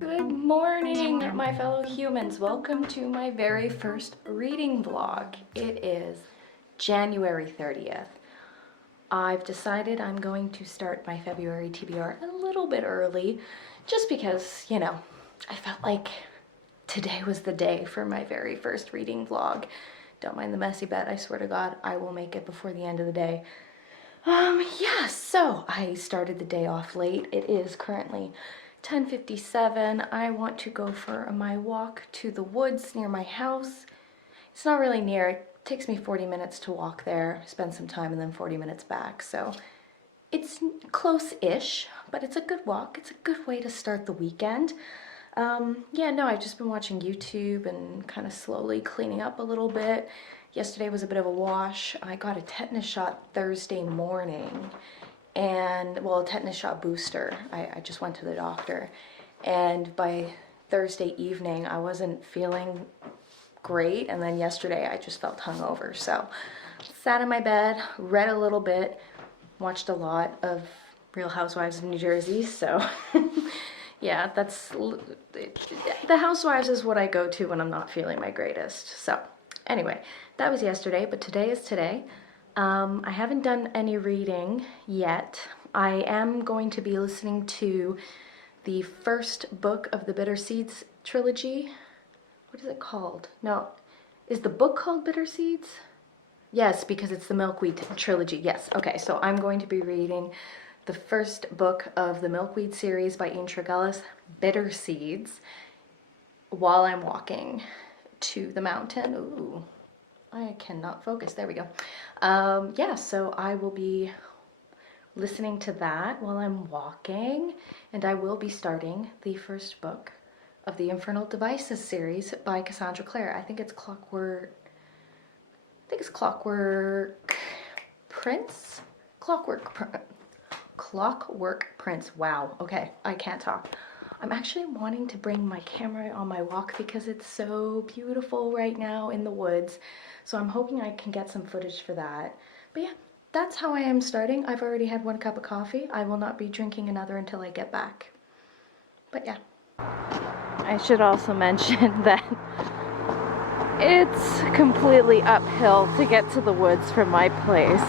Good morning, my fellow humans. Welcome to my very first reading vlog. It is January 30th. I've decided I'm going to start my February TBR a little bit early, just because, you know, I felt like today was the day for my very first reading vlog. Don't mind the messy bed, I swear to God, I will make it before the end of the day. Yeah, so I started the day off late. It is currently 10:57. I want to go for my walk to the woods near my house. It's not really near. It takes me 40 minutes to walk there, spend some time, and then 40 minutes back. So it's close-ish, but it's a good walk. It's a good way to start the weekend. Yeah, no, I've just been watching YouTube and kind of slowly cleaning up a little bit. Yesterday was a bit of a wash. I got a tetanus shot Thursday morning, and, well, a tetanus shot booster. I just went to the doctor, and by Thursday evening, I wasn't feeling great, and then yesterday I just felt hungover. So sat in my bed, read a little bit, watched a lot of Real Housewives of New Jersey, so yeah, the Housewives is what I go to when I'm not feeling my greatest. So anyway, that was yesterday, but today is today. I haven't done any reading yet. I am going to be listening to the first book of the Bitter Seeds trilogy. What is it called? No, is the book called Bitter Seeds? Yes, because it's the Milkweed trilogy. Yes, okay, so I'm going to be reading the first book of the Milkweed series by Tregillis, Bitter Seeds, while I'm walking to the mountain. Ooh, I cannot focus. There we go. Yeah, so I will be listening to that while I'm walking, and I will be starting the first book of the Infernal Devices series by Cassandra Clare. I think it's Clockwork Prince? Clockwork Prince. Wow, okay, I can't talk. I'm actually wanting to bring my camera on my walk because it's so beautiful right now in the woods. So I'm hoping I can get some footage for that. But yeah, that's how I am starting. I've already had 1 cup of coffee. I will not be drinking another until I get back. But yeah. I should also mention that it's completely uphill to get to the woods from my place.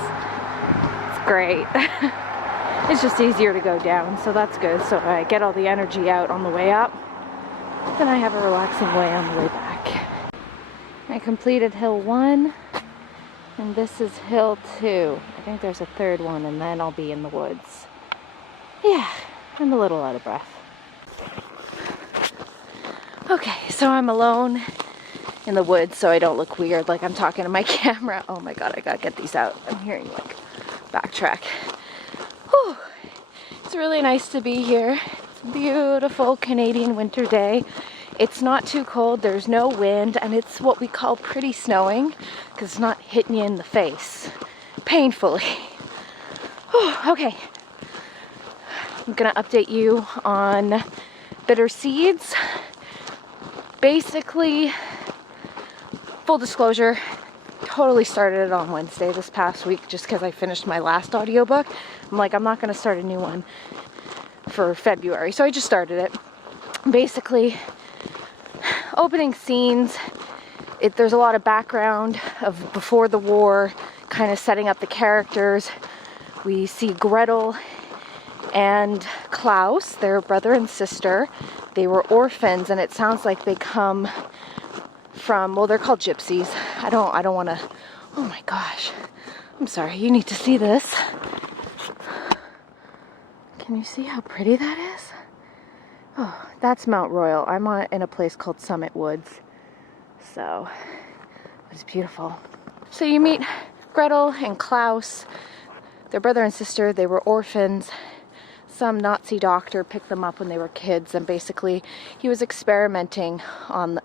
It's great. It's just easier to go down, so that's good. So I get all the energy out on the way up, then I have a relaxing way on the way back. I completed hill 1, and this is hill 2. I think there's a third one, and then I'll be in the woods. Yeah, I'm a little out of breath. Okay, so I'm alone in the woods, so I don't look weird like I'm talking to my camera. Oh my God, I gotta get these out. I'm hearing like backtrack. Whew. It's really nice to be here. It's a beautiful Canadian winter day. It's not too cold, there's no wind, and it's what we call pretty snowing because it's not hitting you in the face painfully. Whew. Okay, I'm gonna update you on Bitter Seeds. Basically, full disclosure, totally started it on Wednesday this past week just because I finished my last audiobook. I'm like, I'm not going to start a new one for February, so I just started it. Basically, opening scenes, there's a lot of background of before the war, kind of setting up the characters. We see Gretel and Klaus, their brother and sister. They were orphans, and it sounds like they come from, well, they're called gypsies. I don't want to, oh my gosh. I'm sorry, you need to see this. Can you see how pretty that is? Oh, that's Mount Royal. I'm in a place called Summit Woods. So, it's beautiful. So you meet Gretel and Klaus. Their brother and sister, they were orphans. Some Nazi doctor picked them up when they were kids, and basically he was experimenting on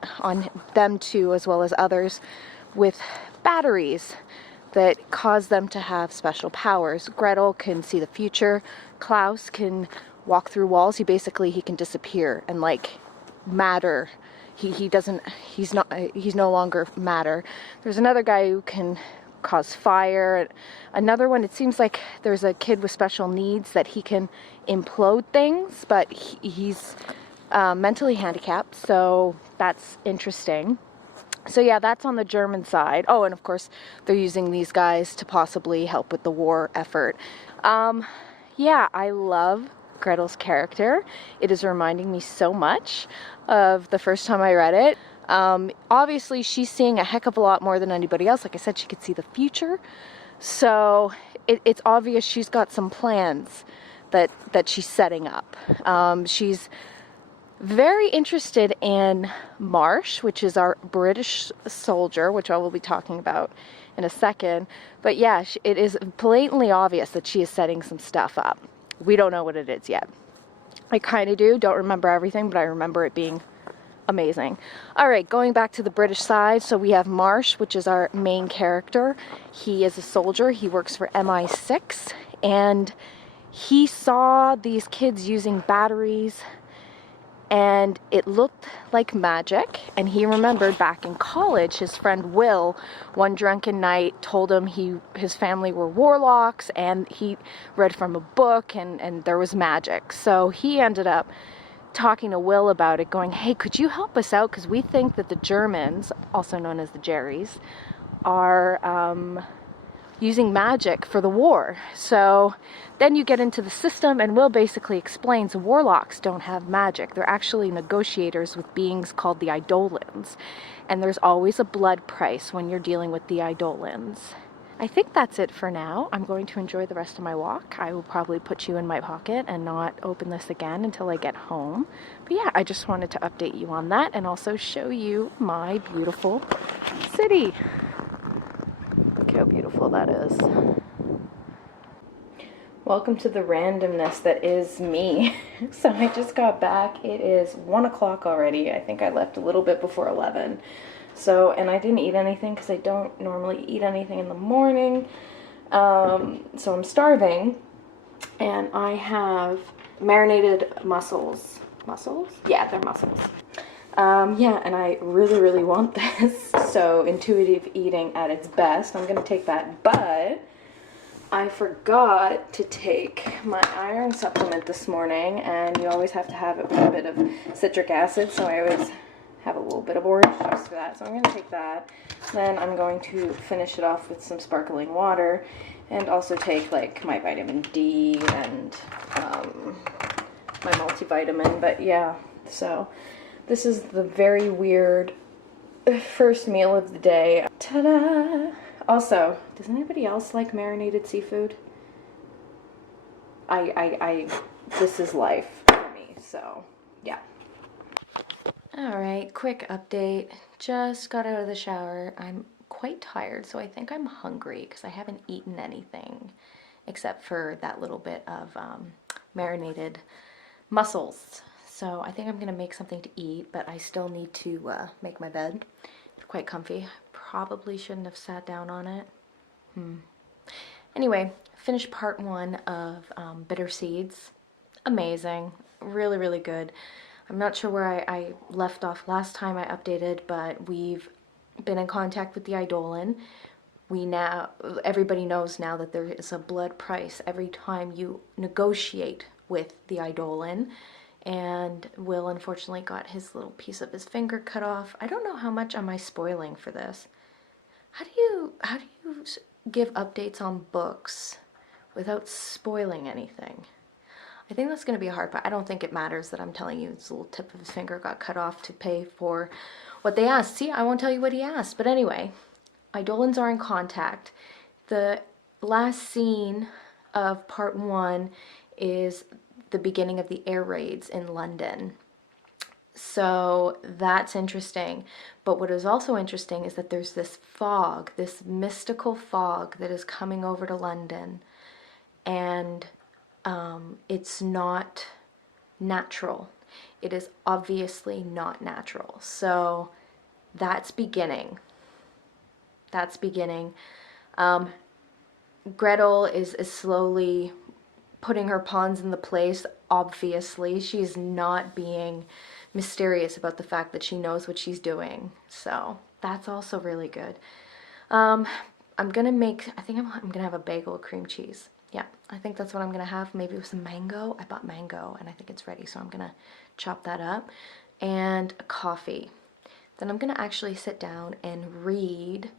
them too, as well as others, with batteries that cause them to have special powers. Gretel can see the future. Klaus can walk through walls. He can disappear and like matter. He's no longer matter. There's another guy who can cause fire. Another one, it seems like there's a kid with special needs that he can implode things, but he's mentally handicapped, so that's interesting. So yeah, that's on the German side. Oh, and of course, they're using these guys to possibly help with the war effort. Yeah, I love Gretel's character. It is reminding me so much of the first time I read it. Obviously, she's seeing a heck of a lot more than anybody else. Like I said, she could see the future. So it's obvious she's got some plans that she's setting up. She's very interested in Marsh, which is our British soldier, which I will be talking about in a second. But yeah, it is blatantly obvious that she is setting some stuff up. We don't know what it is yet. I kind of don't remember everything, but I remember it being amazing. All right, going back to the British side, so we have Marsh, which is our main character. He is a soldier. He works for MI6, and he saw these kids using batteries, and it looked like magic. And he remembered back in college, his friend Will, one drunken night, told him his family were warlocks, and he read from a book, and there was magic. So he ended up talking to Will about it, going, hey, could you help us out? Because we think that the Germans, also known as the Jerrys, are using magic for the war. So then you get into the system, and Will basically explains warlocks don't have magic. They're actually negotiators with beings called the Eidolons. And there's always a blood price when you're dealing with the Eidolons. I think that's it for now. I'm going to enjoy the rest of my walk. I will probably put you in my pocket and not open this again until I get home. But yeah, I just wanted to update you on that and also show you my beautiful city. Look how beautiful that is. Welcome to the randomness that is me. So I just got back. It is 1 o'clock already. I think I left a little bit before 11. So, and I didn't eat anything because I don't normally eat anything in the morning. So I'm starving, and I have marinated mussels. Mussels? Yeah, they're mussels. Yeah, and I really, really want this. So intuitive eating at its best. I'm going to take that, but I forgot to take my iron supplement this morning, and you always have to have it with a bit of citric acid, so I always have a little bit of orange juice for that. So I'm going to take that. Then I'm going to finish it off with some sparkling water, and also take like my vitamin D and my multivitamin. But yeah, so this is the very weird first meal of the day. Ta-da! Also, does anybody else like marinated seafood? This is life for me, so yeah. Alright, quick update. Just got out of the shower. I'm quite tired, so I think I'm hungry because I haven't eaten anything except for that little bit of marinated mussels. So I think I'm going to make something to eat, but I still need to make my bed. It's quite comfy. Probably shouldn't have sat down on it. Anyway, finished part 1 of Bitter Seeds. Amazing. Really, really good. I'm not sure where I left off last time I updated, but we've been in contact with the Eidolon. Everybody knows now that there is a blood price every time you negotiate with the Eidolon. And Will unfortunately got his little piece of his finger cut off. I don't know how much am I spoiling for this. How do you give updates on books without spoiling anything? I think that's going to be hard, but I don't think it matters that I'm telling you this little tip of his finger got cut off to pay for what they asked. See, I won't tell you what he asked. But anyway, Eidolons are in contact. The last scene of part 1 is the beginning of the air raids in London. So that's interesting. But what is also interesting is that there's this fog, this mystical fog that is coming over to London. And it's not natural. It is obviously not natural. So that's beginning. That's beginning. Gretel is slowly putting her pawns in the place. Obviously, she's not being mysterious about the fact that she knows what she's doing. So that's also really good. I'm gonna make, I think I'm gonna have a bagel with cream cheese. Yeah, I think that's what I'm gonna have, maybe with some mango. I bought mango and I think it's ready, so I'm gonna chop that up. And a coffee. Then I'm gonna actually sit down and read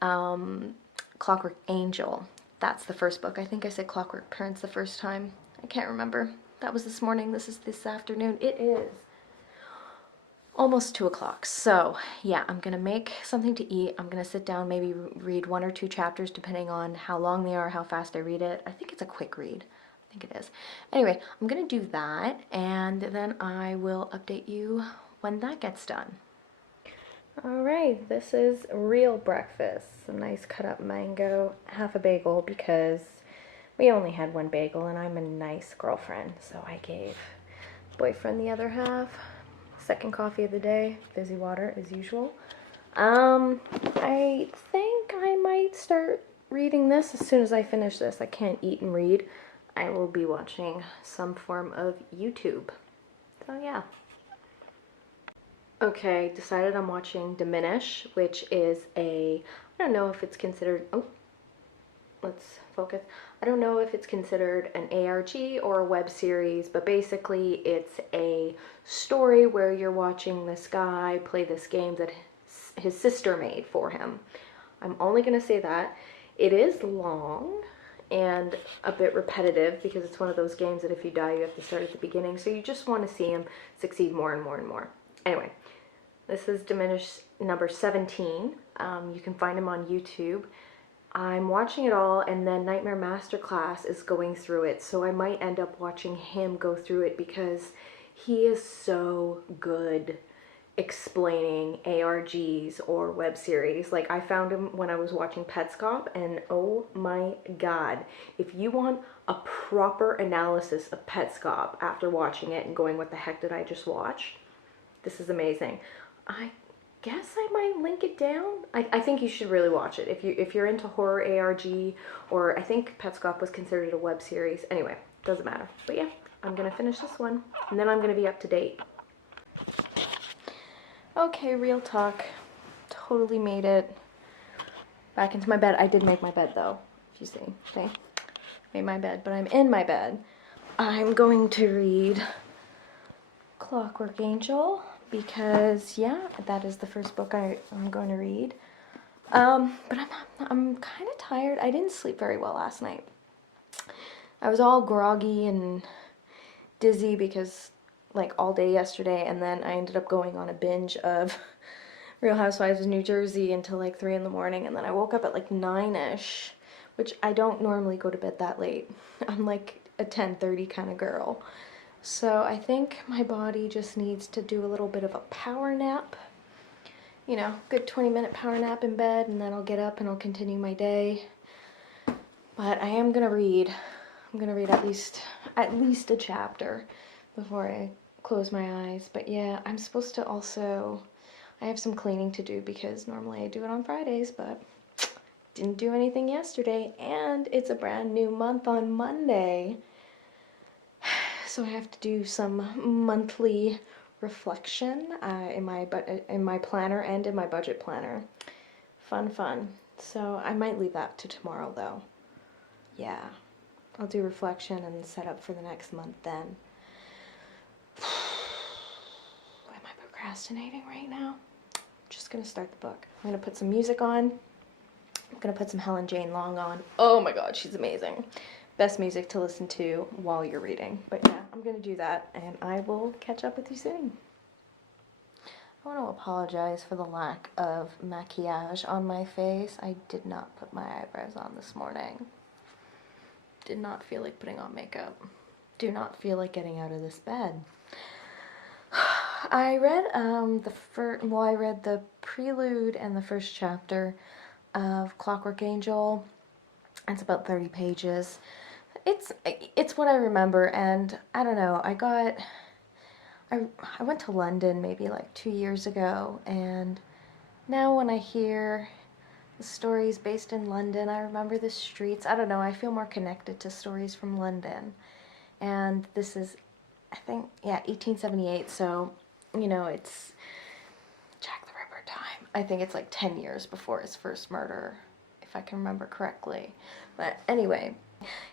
Clockwork Angel. That's the first book. I think I said Clockwork Prince the first time. I can't remember. That was this morning. This is this afternoon. It is almost 2 o'clock. So yeah, I'm gonna make something to eat. I'm gonna sit down, maybe read 1 or 2 chapters depending on how long they are, how fast I read it. I think it's a quick read. I think it is. Anyway, I'm gonna do that and then I will update you when that gets done. All right, this is real breakfast. Some nice cut up mango, half a bagel because we only had 1 bagel and I'm a nice girlfriend, so I gave boyfriend the other half. Second coffee of the day, fizzy water as usual. I think I might start reading this as soon as I finish this. I can't eat and read. I will be watching some form of YouTube. So yeah. Okay, decided I'm watching Diminish, which is I don't know if it's considered, let's focus. I don't know if it's considered an ARG or a web series, but basically it's a story where you're watching this guy play this game that his sister made for him. I'm only going to say that. It is long and a bit repetitive because it's one of those games that if you die you have to start at the beginning, so you just want to see him succeed more and more and more. Anyway, this is Diminish number 17. You can find him on YouTube. I'm watching it all, and then Nightmare Masterclass is going through it, so I might end up watching him go through it because he is so good explaining ARGs or web series. Like, I found him when I was watching Petscop, and oh my god, if you want a proper analysis of Petscop after watching it and going, what the heck did I just watch? This is amazing. I guess I might link it down. I think you should really watch it if you're into horror ARG, or I think Petscop was considered a web series. Anyway, doesn't matter. But yeah, I'm gonna finish this one and then I'm gonna be up to date. Okay, real talk. Totally made it back into my bed. I did make my bed though, if you see. Okay, made my bed, but I'm in my bed. I'm going to read Clockwork Angel because yeah, that is the first book I'm going to read. But I'm kind of tired. I didn't sleep very well last night. I was all groggy and dizzy because like all day yesterday, and then I ended up going on a binge of Real Housewives of New Jersey until like 3 in the morning, and then I woke up at like 9ish, which I don't normally go to bed that late. I'm like a 10:30 kind of girl. So I think my body just needs to do a little bit of a power nap. You know, good 20-minute power nap in bed, and then I'll get up and I'll continue my day. But I am gonna read. I'm gonna read at least a chapter before I close my eyes. But yeah, I'm supposed to also, I have some cleaning to do because normally I do it on Fridays, but didn't do anything yesterday, and it's a brand new month on Monday. So I have to do some monthly reflection in my planner and in my budget planner. Fun. So I might leave that to tomorrow though. Yeah, I'll do reflection and set up for the next month then. Am I procrastinating right now? I'm just gonna start the book. I'm gonna put some music on. I'm gonna put some Helen Jane Long on. Oh my god, she's amazing. Best music to listen to while you're reading. But yeah, I'm gonna do that, and I will catch up with you soon. I want to apologize for the lack of maquillage on my face. I did not put my eyebrows on this morning. Did not feel like putting on makeup. Do not feel like getting out of this bed. I read I read the prelude and the first chapter of Clockwork Angel. It's about 30 pages. It's what I remember, and I don't know, I went to London maybe like 2 years ago, and now when I hear the stories based in London, I remember the streets. I don't know, I feel more connected to stories from London. And this is, I think, yeah, 1878, so, you know, it's Jack the Ripper time. I think it's like 10 years before his first murder, if if I can remember correctly. But anyway,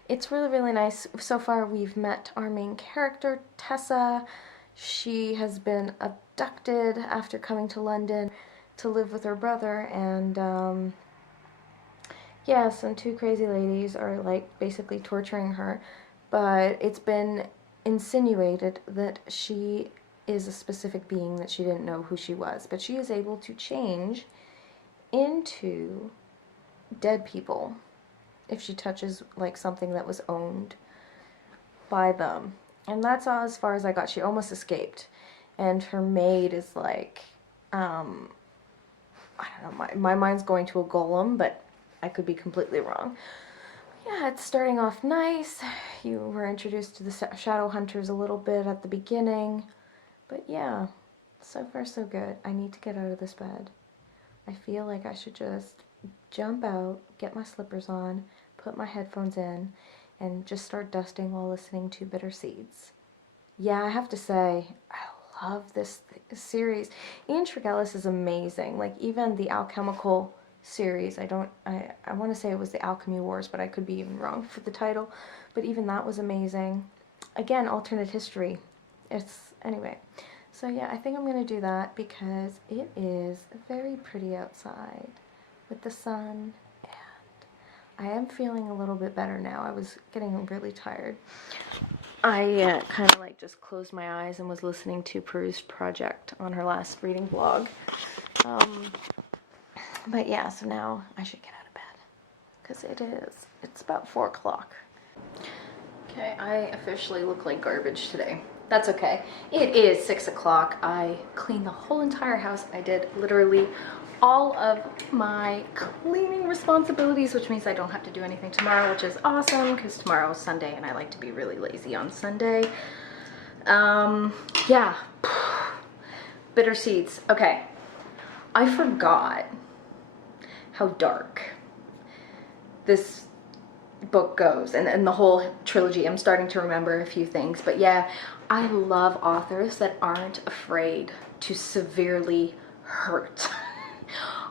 it's really, really nice. So far we've met our main character, Tessa. She has been abducted after coming to London to live with her brother, and yeah, some two crazy ladies are like basically torturing her, but it's been insinuated that she is a specific being that she didn't know who she was, but she is able to change into dead people if she touches like something that was owned by them. And that's all as far as I got. She almost escaped, and her maid is like, I don't know, my mind's going to a golem, but I could be completely wrong. Yeah, it's starting off nice. You were introduced to the shadow hunters a little bit at the beginning, but yeah, so far so good. I need to get out of this bed. I feel like I should just jump out, get my slippers on, put my headphones in, and just start dusting while listening to Bitter Seeds. Yeah, I have to say, I love this series. Ian Tregillis is amazing. Like, even the alchemical series, I want to say it was the Alchemy Wars, but I could be even wrong for the title, but even that was amazing. Again, alternate history. Anyway, so yeah, I think I'm going to do that because it is very pretty outside with the sun, and I am feeling a little bit better now. I was getting really tired. I kind of like just closed my eyes and was listening to Peru's Project on her last reading vlog. But yeah, so now I should get out of bed because it's about 4 o'clock. Okay, I officially look like garbage today. That's okay. It is 6 o'clock. I cleaned the whole entire house. I did literally all of my cleaning responsibilities, which means I don't have to do anything tomorrow, which is awesome because tomorrow is Sunday and I like to be really lazy on Sunday. Yeah. Bitter Seeds. Okay. I forgot how dark this book goes, and the whole trilogy. I'm starting to remember a few things, but yeah, I love authors that aren't afraid to severely hurt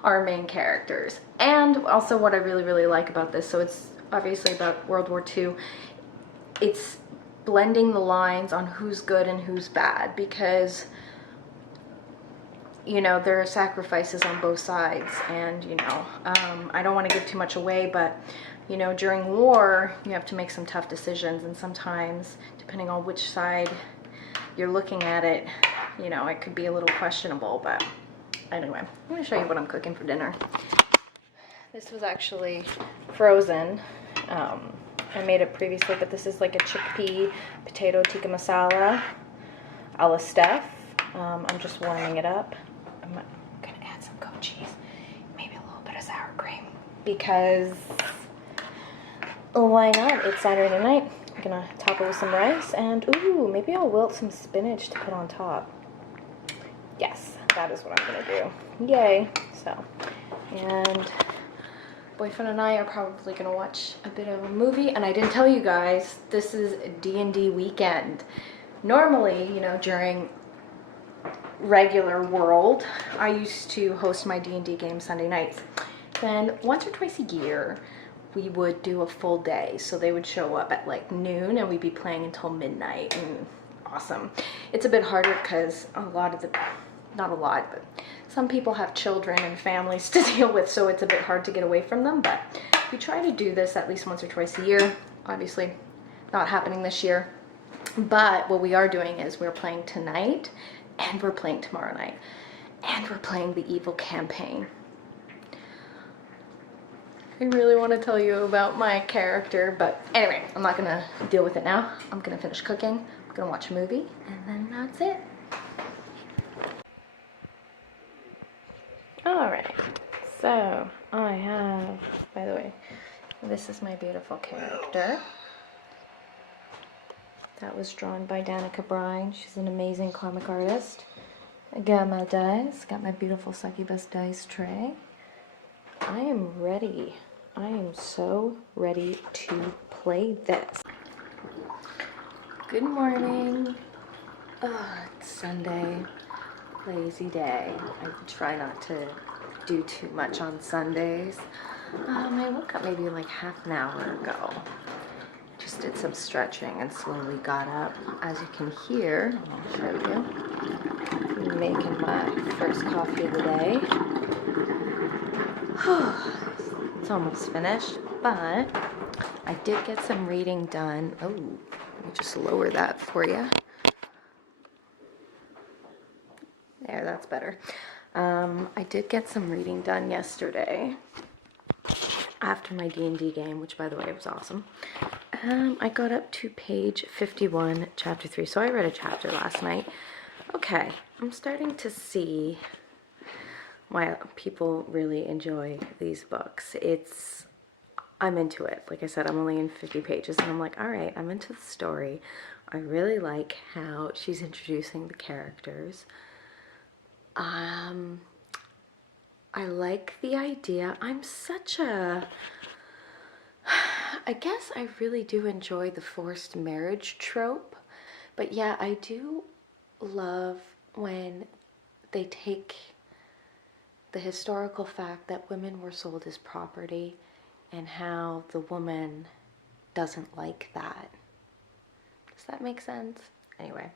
our main characters. And also what I really, really like about this, so it's obviously about World War II, it's blending the lines on who's good and who's bad, because you know, there are sacrifices on both sides, and you know, I don't want to give too much away, but you know, during war you have to make some tough decisions, and sometimes depending on which side you're looking at it, you know, it could be a little questionable. But anyway, I'm going to show you what I'm cooking for dinner. This was actually frozen. I made it previously, but this is like a chickpea potato tikka masala a la Steph. I'm just warming it up. I'm gonna add some goat cheese, maybe a little bit of sour cream, because why not? It's Saturday night. I'm gonna top it with some rice, and ooh, maybe I'll wilt some spinach to put on top. Yes, that is what I'm gonna do. Yay. So, and boyfriend and I are probably gonna watch a bit of a movie, and I didn't tell you guys, this is D&D weekend. Normally, you know, during regular world, I used to host my D&D game Sunday nights. Then once or twice a year, we would do a full day. So they would show up at like noon and we'd be playing until midnight, and awesome. It's a bit harder because not a lot, but some people have children and families to deal with, so it's a bit hard to get away from them. But we try to do this at least once or twice a year. Obviously not happening this year. But what we are doing is we're playing tonight, and we're playing tomorrow night, and we're playing the Evil campaign. I really want to tell you about my character, but anyway, I'm not going to deal with it now. I'm going to finish cooking, I'm going to watch a movie, and then that's it. Alright, so I have, by the way, this is my beautiful character. That was drawn by Danica Brine. She's an amazing comic artist. I got my dice, got my beautiful succubus dice tray. I am ready. I am so ready to play this. Good morning. It's Sunday. Lazy day. I try not to do too much on Sundays. I woke up maybe like half an hour ago. Just did some stretching and slowly got up. As you can hear, I'll show you. I'm making my first coffee of the day. It's almost finished, but I did get some reading done. Oh, let me just lower that for you. There, that's better. I did get some reading done yesterday after my D&D game, which by the way was awesome. I got up to page 51, chapter 3. So I read a chapter last night. Okay, I'm starting to see why people really enjoy these books. I'm into it. Like I said, I'm only in 50 pages, and I'm like, all right, I'm into the story. I really like how she's introducing the characters. I like the idea. I guess I really do enjoy the forced marriage trope, but yeah, I do love when they take the historical fact that women were sold as property and how the woman doesn't like that. Does that make sense? Anyway,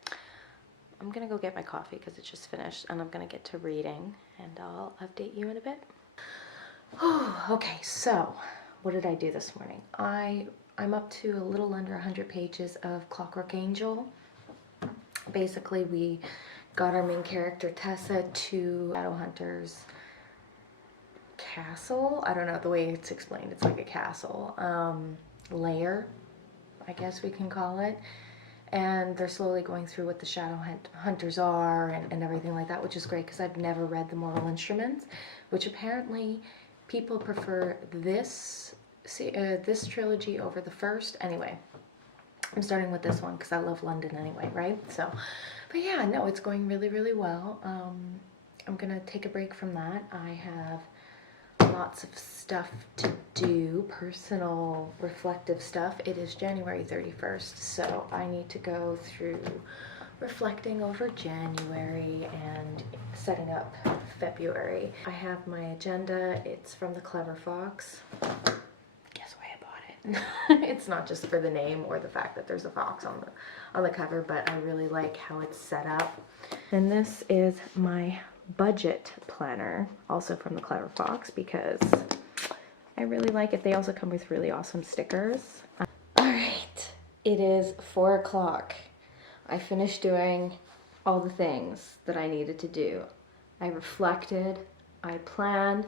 I'm gonna go get my coffee because it's just finished, and I'm gonna get to reading, and I'll update you in a bit. Okay, so what did I do this morning? I'm up to a little under 100 pages of Clockwork Angel. Basically, we got our main character Tessa to Shadowhunter's castle. I don't know the way it's explained. It's like a castle lair, I guess we can call it. And they're slowly going through what the shadow hunters are and everything like that, which is great because I've never read The Mortal Instruments, which apparently people prefer this trilogy over the first. Anyway, I'm starting with this one because I love London anyway, right? So, but yeah, no, it's going really, really well. I'm gonna take a break from that. I have lots of stuff to do, personal, reflective stuff. It is January 31st, so I need to go through reflecting over January and setting up February. I have my agenda. It's from the Clever Fox. Guess why I bought it. It's not just for the name or the fact that there's a fox on the cover, but I really like how it's set up. And this is my budget planner, also from the Clever Fox, because I really like it. They also come with really awesome stickers. All right, it is 4 o'clock. I finished doing all the things that I needed to do. I reflected, I planned,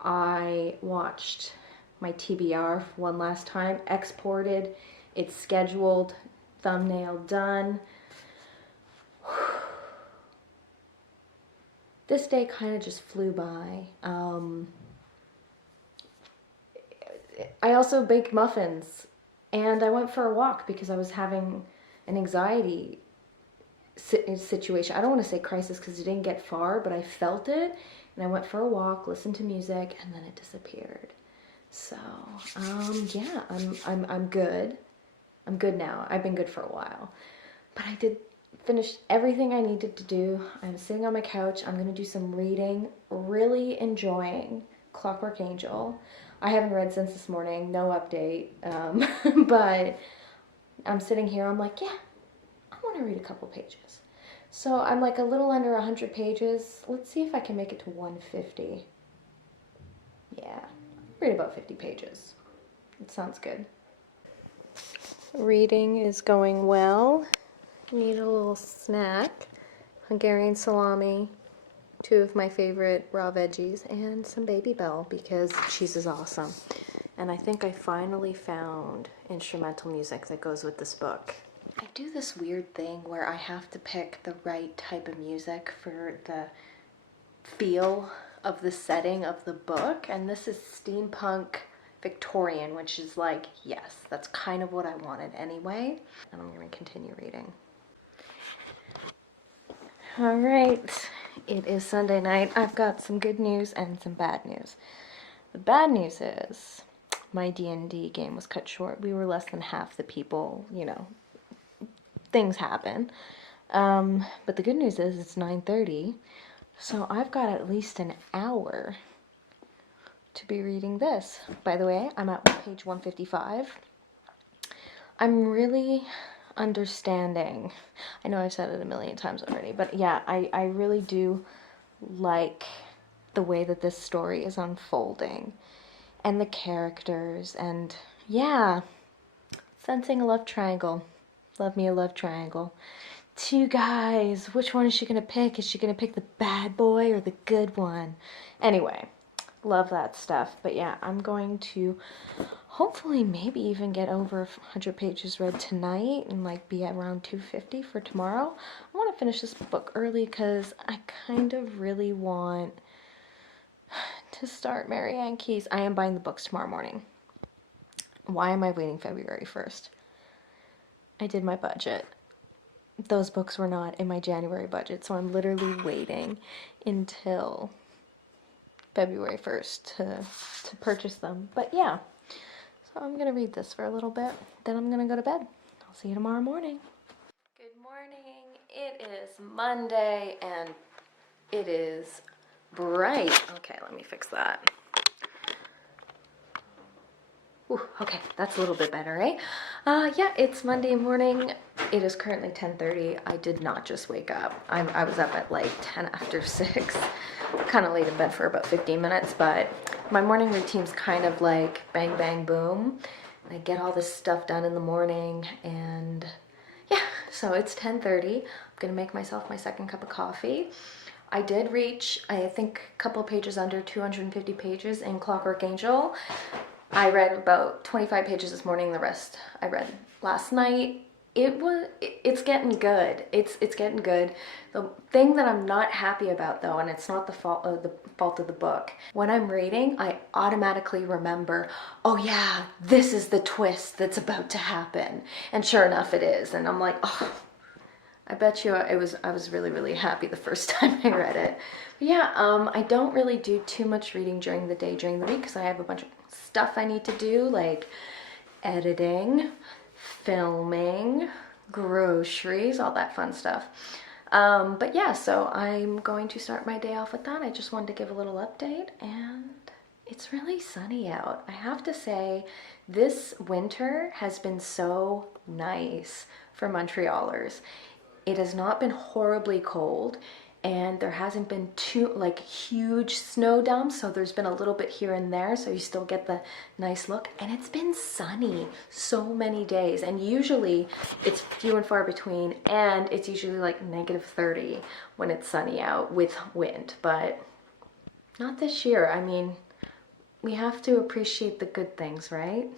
I watched my TBR one last time, exported, it's scheduled, thumbnail done. This day kind of just flew by. I also baked muffins, and I went for a walk because I was having an anxiety situation. I don't want to say crisis because it didn't get far, but I felt it, and I went for a walk, listened to music, and then it disappeared. So, yeah, I'm good. I'm good now. I've been good for a while, but I did finish everything I needed to do. I'm sitting on my couch. I'm gonna do some reading. Really enjoying Clockwork Angel. I haven't read since this morning. No update. But I'm sitting here. I'm like, yeah, I want to read a couple pages. So I'm like a little under 100 pages. Let's see if I can make it to 150. Yeah, read about 50 pages. It sounds good. Reading is going well. Need a little snack. Hungarian salami, 2 of my favorite raw veggies, and some Baby Bell because cheese is awesome. And I think I finally found instrumental music that goes with this book. I do this weird thing where I have to pick the right type of music for the feel of the setting of the book, and this is steampunk Victorian, which is like, yes, that's kind of what I wanted anyway. And I'm going to continue reading. All right, it is Sunday night. I've got some good news and some bad news. The bad news is my D&D game was cut short. We were less than half the people, you know, things happen. But the good news is it's 9:30, so I've got at least an hour to be reading this. By the way, I'm at page 155. I'm really understanding. I know I've said it a million times already, but yeah, I really do like the way that this story is unfolding and the characters, and yeah, sensing a love triangle. Love me a love triangle. Two guys, which one is she gonna pick? Is she gonna pick the bad boy or the good one? Anyway, love that stuff. But yeah, I'm going to hopefully maybe even get over 100 pages read tonight and like be around 250 for tomorrow. I want to finish this book early because I kind of really want to start Mary Ann Keyes. I am buying the books tomorrow morning. Why am I waiting February 1st? I did my budget. Those books were not in my January budget, so I'm literally waiting until February 1st to purchase them. But yeah, so I'm going to read this for a little bit, then I'm going to go to bed. I'll see you tomorrow morning. Good morning. It is Monday, and it is bright. Okay, let me fix that. Ooh, okay, that's a little bit better, eh? Yeah, it's Monday morning. It is currently 10:30. I did not just wake up. I was up at like 10 after 6. Kind of laid in bed for about 15 minutes, but my morning routine's kind of like bang, bang, boom. And I get all this stuff done in the morning, and yeah, so it's 10:30. I'm gonna make myself my second cup of coffee. I did reach, I think, a couple of pages under 250 pages in Clockwork Angel. I read about 25 pages this morning. The rest I read last night. It's getting good. It's getting good. The thing that I'm not happy about, though, and it's not the fault of the book. When I'm reading, I automatically remember, oh yeah, this is the twist that's about to happen, and sure enough, it is. And I'm like, oh, I bet you I was really, really happy the first time I read it. But yeah, I don't really do too much reading during the day, during the week, because I have a bunch of stuff I need to do, like editing, filming, groceries, all that fun stuff. But yeah, so I'm going to start my day off with that. I just wanted to give a little update, and it's really sunny out. I have to say, this winter has been so nice for Montrealers. It has not been horribly cold, and there hasn't been too like huge snow dumps, so there's been a little bit here and there, so you still get the nice look. And it's been sunny so many days, and usually it's few and far between, and it's usually like -30 when it's sunny out with wind, but not this year. I mean, we have to appreciate the good things, right?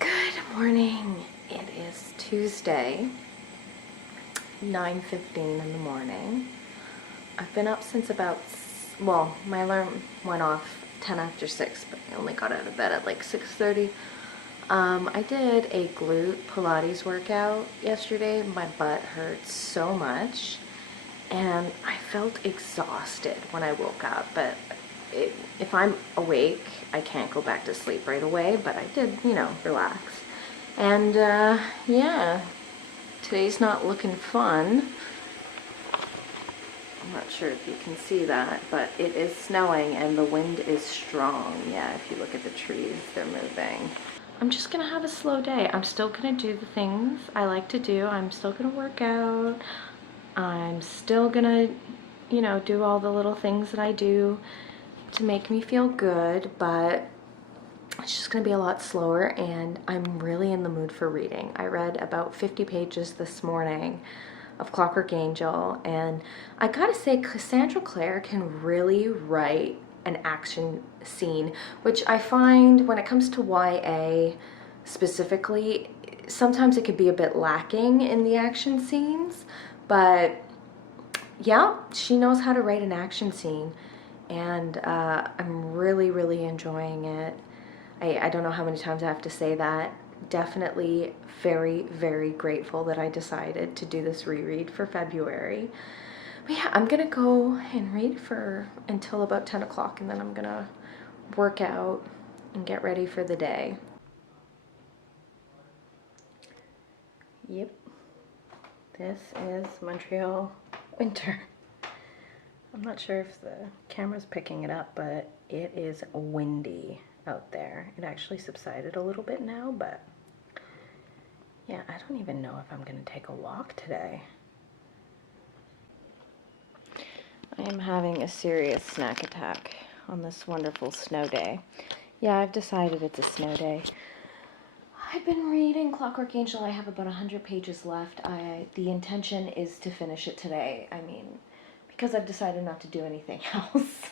Good morning. It is Tuesday, 9:15 in the morning. I've been up since about, well, my alarm went off 10 after 6, but I only got out of bed at like 6:30. I did a glute Pilates workout yesterday. My butt hurt so much, and I felt exhausted when I woke up, but if I'm awake, I can't go back to sleep right away, but I did, relax. And yeah, today's not looking fun. I'm not sure if you can see that, but it is snowing and the wind is strong. Yeah, if you look at the trees, they're moving. I'm just gonna have a slow day. I'm still gonna do the things I like to do. I'm still gonna work out. I'm still gonna, do all the little things that I do to make me feel good, but it's just gonna be a lot slower, and I'm really in the mood for reading. I read about 50 pages this morning of Clockwork Angel, and I gotta say, Cassandra Clare can really write an action scene, which I find when it comes to YA specifically, sometimes it could be a bit lacking in the action scenes, but yeah, she knows how to write an action scene, and I'm really, really enjoying it. I don't know how many times I have to say that. Definitely very, very grateful that I decided to do this reread for February. But yeah, I'm gonna go and read for until about 10 o'clock, and then I'm gonna work out and get ready for the day. Yep, this is Montreal winter. I'm not sure if the camera's picking it up, but it is windy out there. It actually subsided a little bit now, but yeah, I don't even know if I'm gonna take a walk today. I am having a serious snack attack on this wonderful snow day. Yeah, I've decided it's a snow day. I've been reading Clockwork Angel. I have about 100 pages left. The intention is to finish it today. I mean, because I've decided not to do anything else.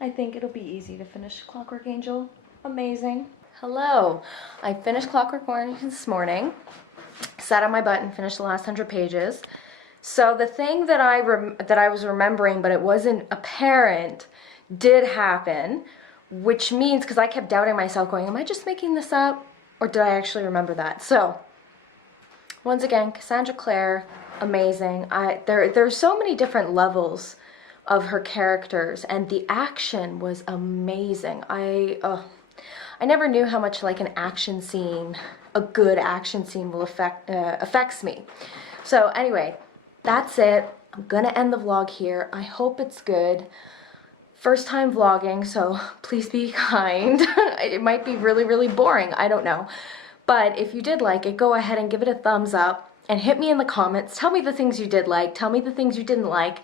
I think it'll be easy to finish Clockwork Angel. Amazing. Hello. I finished Clockwork Orange this morning. Sat on my butt and finished the last 100 pages. So the thing that I was remembering, but it wasn't apparent, did happen, which means, because I kept doubting myself, going, am I just making this up? Or did I actually remember that? So, once again, Cassandra Clare, amazing. There's so many different levels of her characters, and the action was amazing. I never knew how much like an action scene, a good action scene, will affects me. So anyway, that's it. I'm gonna end the vlog here. I hope it's good. First time vlogging, so please be kind. It might be really, really boring, I don't know. But if you did like it, go ahead and give it a thumbs up and hit me in the comments. Tell me the things you did like, tell me the things you didn't like,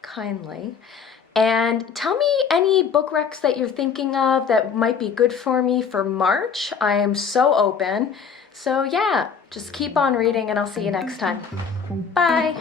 kindly. And tell me any book recs that you're thinking of that might be good for me for March. I am so open. So yeah, just keep on reading and I'll see you next time. Bye.